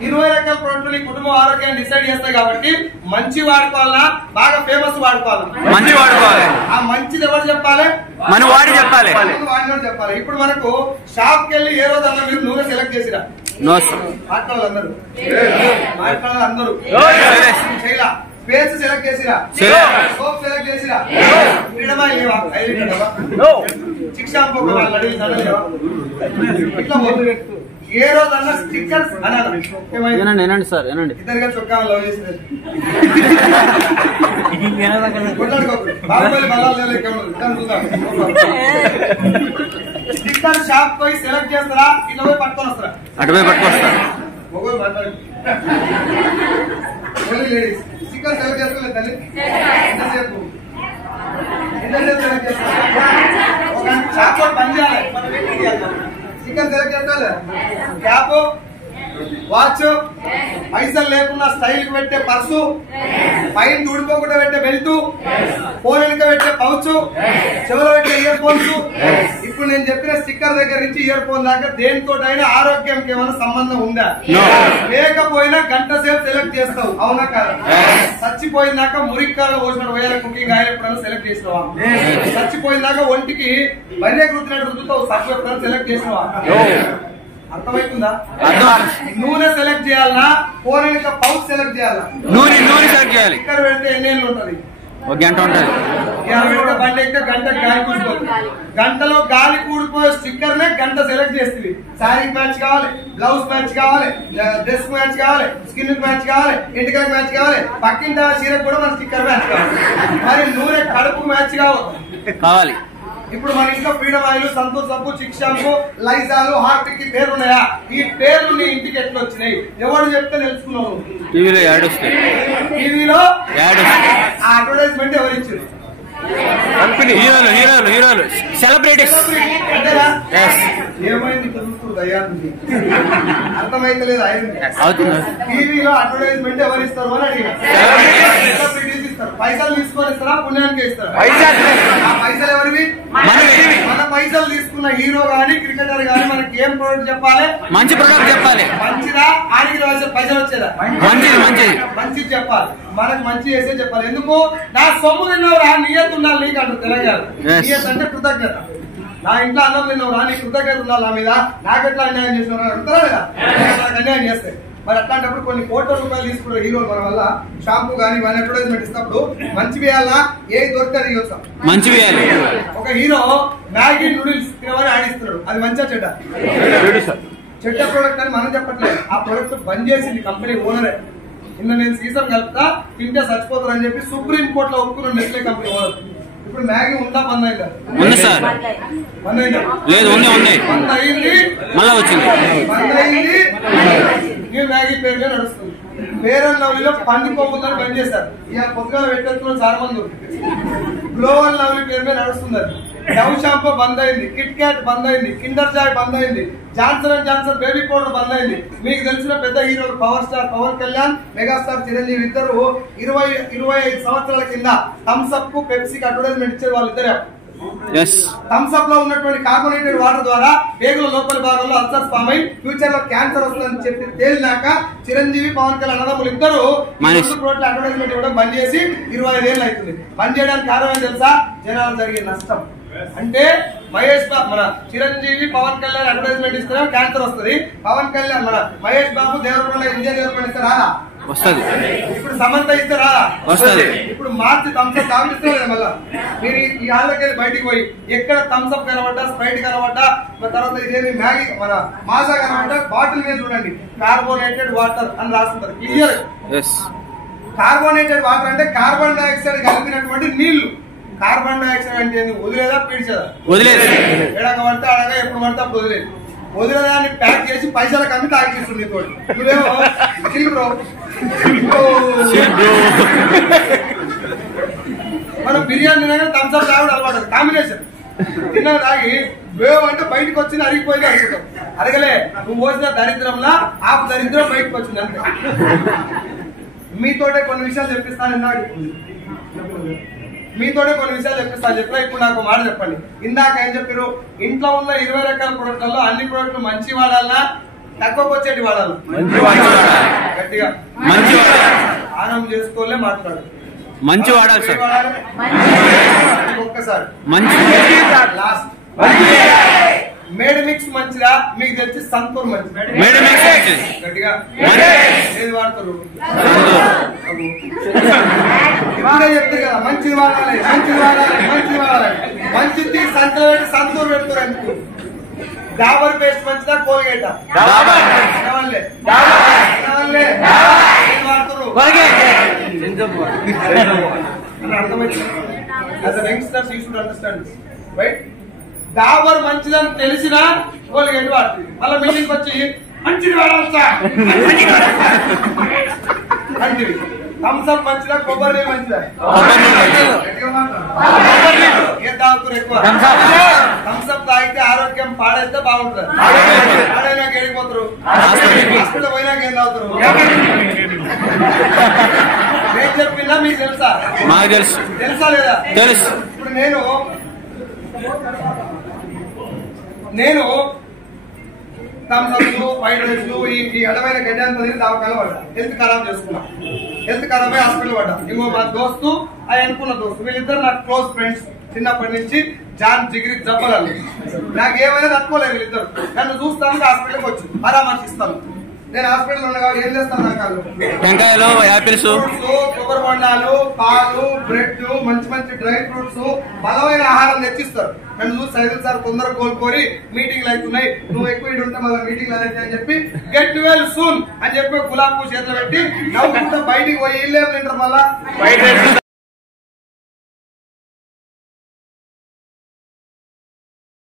20 రకాల ప్రొడక్ట్లు నీ కుటుంబ ఆరోగ్యాన్ని డిసైడ్ చేస్తాయి కాబట్టి మంచి వాడుకోవాలా బాగా ఫేమస్ వాడుకోవాలా? మంచి వాడుకోవాలి. ఆ మంచిది ఎవరు చెప్పాలి? మన వాడి చెప్పాలి. వాడినోడు చెప్పాలి. ఇప్పుడు మనకు షాప్ కి వెళ్ళి ఏ రోజన్నా మీరు నూనె సెలెక్ట్ చేసిరా? మాట్లాడాలందరూ చేయలా. పేస్ట్ సెలెక్ట్ చేసిరా? సోప్ సెలెక్ట్ చేసిరా? షాంపూ ఇట్లా ఏ రోజన్నా స్టిక్కర్స్ అనాలి సార్. ఇద్దరుగా చొక్కా లవ్ చేసినారు స్టిక్కర్ షాప్ పోయి సెలెక్ట్ చేస్తారా? ఇట్లా పోయి పట్టుకొని వస్తారా? అటువైపు పట్టుకొస్తారా? మొగోలు మాట్లాడు. లేడీస్ స్టిక్కర్ సెలెక్ట్ చేస్తలేదు తల్లి. ఎంతసేపు సెలెక్ట్ చేస్తారా? ఒక షాప్ పని చేయాలి. స్టిక్కర్ సెలెక్ట్ చేస్తారా? క్యాప్, వాచ్, పైసలు లేకుండా స్టైల్ కి పెట్టే పర్సు, పైన ఊడిపోకుండా పెట్టే బెల్ట్, ఫోన్ వెనుక పెట్టే పౌచ్, చెవులో పెట్టే ఇయర్ ఫోన్స్. ఇప్పుడు నేను చెప్పిన స్టిక్కర్ దగ్గర నుంచి ఇయర్ ఫోన్ దాకా దేనితోటైనా ఆరోగ్యంకి ఏమైనా సంబంధం ఉందా? లేకపోయినా గంట సేపు సెలెక్ట్ చేస్తావు, అవునా కాదా? చచ్చిపోయిందాక మురిక్కాలు పోసిన వేల కుకింగ్ ఆయిల్ ఎప్పుడైనా సెలెక్ట్ చేసినావా? చచ్చిపోయిందాక ఒంటికి బర్రె రుద్దినట్టు రుద్దుతావు, సబ్బు ఎప్పుడైనా సెలెక్ట్ చేసినావా? అర్థమవుతుందా? నూనె సెలెక్ట్ చేయాలన్నా, ఫోన్ వెనుక పౌచ్ సెలెక్ట్ చేయాలా? నూనె సెలెక్ట్ చేయాలి. స్టిక్కర్ పెడితే ఎన్ని ఏళ్ళు ఉంటుంది? ఒక గంట ఉంటుంది. బండి ఎక్కితే గంట గాలి కూడిపోతుంది. గంటలో గాలి కూడిపోయే స్టిక్కర్ నే గంట సెలెక్ట్ చేస్తుంది. శారీ మ్యాచ్ కావాలి, బ్లౌజ్ మ్యాచ్ కావాలి, డ్రెస్ మ్యాచ్ కావాలి, స్కిన్ మ్యాచ్ కావాలి, ఇంటికాయ మ్యాచ్ కావాలి, పక్కింటి చీరకు కూడా మన స్టిక్కర్ మ్యాచ్ కావాలి. మరి నూనె కడుపు మ్యాచ్ కావాలి. ఇప్పుడు మన ఇంట్లో ఫ్రీడమ్ ఆయిల్, సంతూర్ సబ్బు, చిక్ షాంపూ, లైజాలు, హార్పిక్ పేర్లు ఉన్నాయా? ఈ పేర్లు నీ ఇంటికి ఎట్లా వచ్చినాయి? ఎవరు చెప్తే తెలుసుకున్నావు? టీవీలో యాడ్ వస్తాయి. టీవీలో ఆ అడ్వర్టైజ్మెంట్ ఎవరు ఇచ్చారు? హీరోలు సెలబ్రిటీస్. ఏమైంది? అర్థమైతలేదు. టీవీలో అడ్వర్టైజ్మెంట్ ఎవరు ఇస్తారు అని అడిగారు. సెలబ్రిటీస్ ఇస్తారు. పైసలు తీసుకొని ఇస్తారా, పుణ్యానికి ఇస్తారా? ఆ పైసలు ఎవరివి? మన పైసలు తీసుకున్న హీరో గాని క్రికెటర్ గాని మనకి ఏం ప్రోడక్ట్ చెప్పాలి? మంచి ప్రోడక్ట్ చెప్పాలి. మంచిదా? ఆడికి పైసలు వచ్చేదా? మంచిది చెప్పాలి. మనకు మంచి చేసే చెప్పాలి. ఎందుకు? నా సొమ్ము తిన్నవరా, నియత్ ఉండాలి నీకు అంటారు తెలంగాణ. నియత్ అంటే కృతజ్ఞత. నా ఇంట్లో అన్నం తిన్నవరా, నీ కృతజ్ఞత ఉండాలి నా మీద. నాకెట్లా అన్యాయం చేసినవరా అంటారా లేదా? నాకు అన్యాయం చేస్తాయి. మరి అట్లాంటప్పుడు కొన్ని కోట్ల రూపాయలు తీసుకుంటారు హీరోలు మన వల్ల. షాంపూ కానీ ఇవన్నీ అడ్వర్టైజ్మెంట్ ఇస్తున్నప్పుడు మంచి వేయాలా? ఏది దొరికితే అది వస్తాం. మంచి వేయాలి. ఒక హీరో మ్యాగీ నూడిల్స్ తినమని ఆడిస్తున్నాడు. అది మంచిగా చెడ్డ? చెడ్డ ప్రోడక్ట్ అని మనం చెప్పట్లేదు. ఆ ప్రోడక్ట్ బంద్ చేసింది కంపెనీ ఓనరే. నిన్న నేను సీజన్ కలుపుతా, తింటే చచ్చిపోతారని చెప్పి సుప్రీం కోర్టులో ఒప్పుకున్న నెస్లే కంపెనీ ఓనర్. ఇప్పుడు మ్యాగీ ఉందా? బంద్ అయిందా? బంద్ అయిందా? బంద్ అయింది. మళ్ళా వచ్చింది. బంద్ అయింది. న్యూ మ్యాగీ పేరుగా నడుస్తుంది. ఫెయిర్ అండ్ లవ్లీలో పండుకోబోతుందని బంద్ చేశారు. ఇక పొద్దుగా పెట్టేస్తున్న చాలా మంది. గ్లో అండ్ లవ్లీ పేరు మీద నడుస్తుంది. డవ్ షాంపూ బంద్ అయింది, కిట్ క్యాట్ బంద్ అయింది, కిండర్ జాయ్ బంద్ అయింది, Johnson and Johnson baby powder బంద్ అయింది. మీకు తెలిసిన పెద్ద హీరోలు power star Pawan Kalyan, megastar Chiranjeevi ఇద్దరు 25 సంవత్సరాల కింద థమ్స్ అప్ కు పెప్సీకి అడ్వర్టైజ్మెంట్ ఇచ్చే వాళ్ళిద్దరే. థమ్స్ అప్ లో ఉన్నటువంటి కార్బోనేటెడ్ వాటర్ ద్వారా పేగుల లోపలి భాగంలో అల్సర్స్ ఫామ్ అయి ఫ్యూచర్ లో క్యాన్సర్ వస్తుందని చెప్పి తేలినాక చిరంజీవి పవన్ కళ్యాణ్ అన్నదమ్ములు ఇద్దరు అడ్వర్టైజ్మెంట్ ఇవ్వడం బంద్ చేసి 25 ఏళ్ళు అవుతుంది. బంద్ చేయడానికి కారణం తెలుసా? జనాలు జరిగే నష్టం. అంటే మహేష్ బాబు మన చిరంజీవి పవన్ కళ్యాణ్ అడ్వర్టైజ్మెంట్ ఇస్తారా క్యాన్సర్ వస్తుంది. పవన్ కళ్యాణ్ మన మహేష్ బాబు దేవరకొండ విజయ్ దేవరకొండ ఇస్తారా? వస్తుంది. ఇప్పుడు సమంత ఇస్తారా? వస్తుంది. ఇప్పుడు మార్చి థమ్స్అప్ తాగిస్తున్నారు కదా. మళ్ళా మీరు ఈ హాల్లోకి వెళ్ళి బయటికి పోయి ఎక్కడ థమ్స్అప్ కనబడ్డా, స్ప్రైట్ కనబడ్డా, తర్వాత ఇదేమి మ్యాగీ మన మాజా కనబడ్డా బాటిల్ మీద చూడండి కార్బోనేటెడ్ వాటర్ అని రాస్తుంటారు క్లియర్. కార్బోనేటెడ్ వాటర్ అంటే కార్బన్ డైఆక్సైడ్ కలిపినటువంటి నీళ్లు. కార్బన్ డైఆక్సైడ్ అంటే వదిలేదా పీడ్చేదా? వదిలేదు. ఎడక పడితే అడగ, ఎప్పుడు పడితే అప్పుడు వదిలేదు. వదిలేదాన్ని ప్యాక్ చేసి పైసలకు అమ్మి తాగిస్తుంది తోటి. నువ్వేమో చిల్లు మనం బిర్యానీ తినగానే థమ్స్అప్ తాగడం అలవాటు. కాంబినేషన్ తిన్నా తాగి వేవ్ అంటే బయటకు వచ్చింది, అరిగిపోయింది అనుకుంటాం. అరగలే, నువ్వు పోసిన దరిద్రంలా ఆ దరిద్రం బయటకు వచ్చింది అంతే. మీతోటే కొన్ని విషయాలు చెప్పిస్తాను. మీతోనే కొన్ని విషయాలు చెప్పిస్తాను. చెప్పినా ఇప్పుడు నాకు మాట చెప్పండి. ఇందాక ఏం చెప్పారు? ఇంట్లో ఉన్న 20 రకాల ప్రొడక్ట్లలో అన్ని ప్రొడక్ట్లు మంచి వాడాలన్నా తక్కువకి వచ్చేటి వాడాలి, గట్టిగా ఆనం చేసుకోలే మాట్లాడు, మంచి వాడాలి సార్, ఒక్కసారి మంచి లాస్ట్. మేడ్ మిక్స్ మంచిదా మీకు తెలిసి సంతూర్ మంచి, మేడ్ మిక్స్ గట్టిగా ఏది వాడతారు ఇప్పుడే చెప్తారు కదా మంచిది వాడాలి మంచిది వాడాలి మంచిది వాడాలి, మంచిది సంతలో పెట్టి సంతూర్ పెడతారు ఎందుకు? డాబర్ పేస్ట్ మంచిదా కోల్గేట్ వాడతారు అర్థమైంది? As a youngsters you should understand right. Dabur మంచిదని తెలిసినా కోల్గేట్ వాడుతుంది, మళ్ళీ మీటింగ్ వచ్చి మంచిది వాడాలి మంచిది. థమ్స్అప్ మంచిదా కొబ్బరి నీళ్ళు మంచిదా? ఏం తాగుతారు ఎక్కువ? థమ్స్అప్ తాగితే ఆరోగ్యం పాడైతే బాగుంటుంది, పాడైనాక వెళ్ళిపోతారు, హాస్పిటల్ పోయినాక ఏం తాగుతారు? నేను చెప్పిందా మీకు తెలుసా? మాకు తెలుసు. తెలుసా లేదా? తెలుసు. ఇప్పుడు నేను థమ్స్అప్ వైట్ రైస్లు ఈ అడమైన గడ్డి అంతా దావకాలు పడ్డా, హెల్త్ ఖరాబ్ చేసుకున్నా, హెల్త్ ఖరాబ్ అయ్యి హాస్పిటల్ పడ్డా. ఇంకో మా దోస్తు అది అనుకున్న దోస్తు, వీళ్ళిద్దరు నాకు క్లోజ్ ఫ్రెండ్స్ చిన్నప్పటి నుంచి, జాన్ జిగిరి జబ్బలు. నాకు ఏమైనా తట్టుకోలేదు వీళ్ళిద్దరు, నన్ను చూస్తాను హాస్పిటల్కి వచ్చి పరామర్శిస్తాను. నేను హాస్పిటల్ ఉన్నా కాబట్టి ఏం చేస్తాను? నాకు టెంకాయలు, యాపిల్స్, కొబ్బరి బొండాలు, పాలు, బ్రెడ్, మంచి మంచి డ్రై ఫ్రూట్స్, బలమైన ఆహారం తెచ్చిస్తారు. నన్ను చూసి సైదుల్ సార్ తొందరగా కోలుకోరి మీటింగ్లు అవుతున్నాయి, నువ్వు ఎక్కువ ఇటు ఉంటే మళ్ళీ మీటింగ్లు అయితే అని చెప్పి గెట్ వెల్ సూన్ అని చెప్పి గులాబ్ చేతులు పెట్టి నవ్వుకుంటా బయటికి పోయి ఇల్లేం తింటారు మళ్ళా.